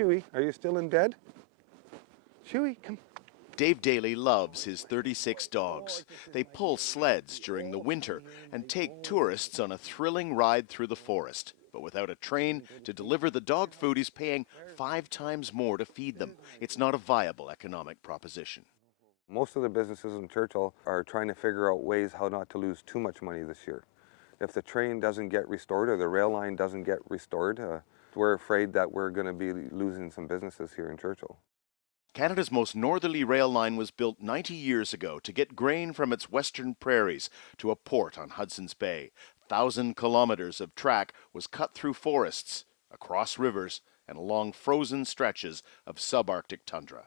Chewy, are you still in bed? Chewy, come. Dave Daly loves his 36 dogs. They pull sleds during the winter and take tourists on a thrilling ride through the forest. But without a train to deliver the dog food, he's paying 5 times more to feed them. It's not a viable economic proposition. Most of the businesses in Churchill are trying to figure out ways how not to lose too much money this year. If the train doesn't get restored or the rail line doesn't get restored, we're afraid that we're going to be losing some businesses here in Churchill. Canada's most northerly rail line was built 90 years ago to get grain from its western prairies to a port on Hudson's Bay. 1,000 kilometers of track was cut through forests, across rivers, and along frozen stretches of subarctic tundra.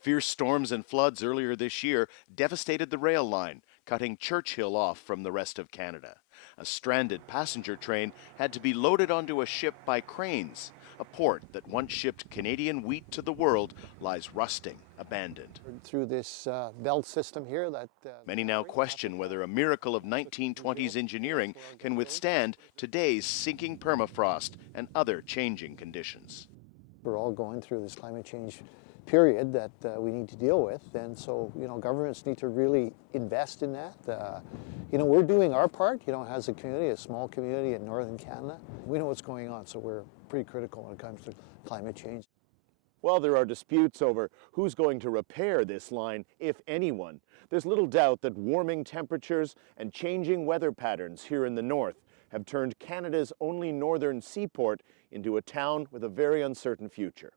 Fierce storms and floods earlier this year devastated the rail line, cutting Churchill off from the rest of Canada. A stranded passenger train had to be loaded onto a ship by cranes. A port that once shipped Canadian wheat to the world lies rusting, abandoned. Through this belt system here that... Many now question whether a miracle of 1920s engineering can withstand today's sinking permafrost and other changing conditions. We're all going through this climate change period that we need to deal with, and so governments need to really invest in that. We're doing our part, as a community, a small community in northern Canada. We know what's going on, so we're pretty critical when it comes to climate change. While there are disputes over who's going to repair this line, if anyone, there's little doubt that warming temperatures and changing weather patterns here in the north have turned Canada's only northern seaport into a town with a very uncertain future.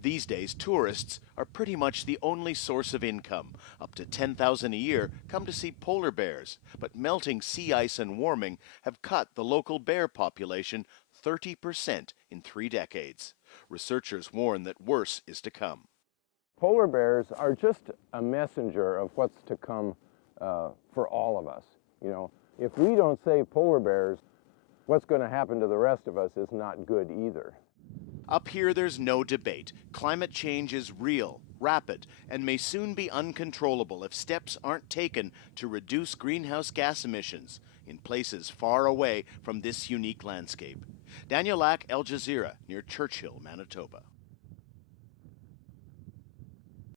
These days, tourists are pretty much the only source of income. Up to 10,000 a year come to see polar bears, but melting sea ice and warming have cut the local bear population 30% in 3 decades. Researchers warn that worse is to come. Polar bears are just a messenger of what's to come for all of us. If we don't save polar bears, what's going to happen to the rest of us is not good either. Up here, there's no debate. Climate change is real, rapid, and may soon be uncontrollable if steps aren't taken to reduce greenhouse gas emissions in places far away from this unique landscape. Daniel Lack, Al Jazeera, near Churchill, Manitoba.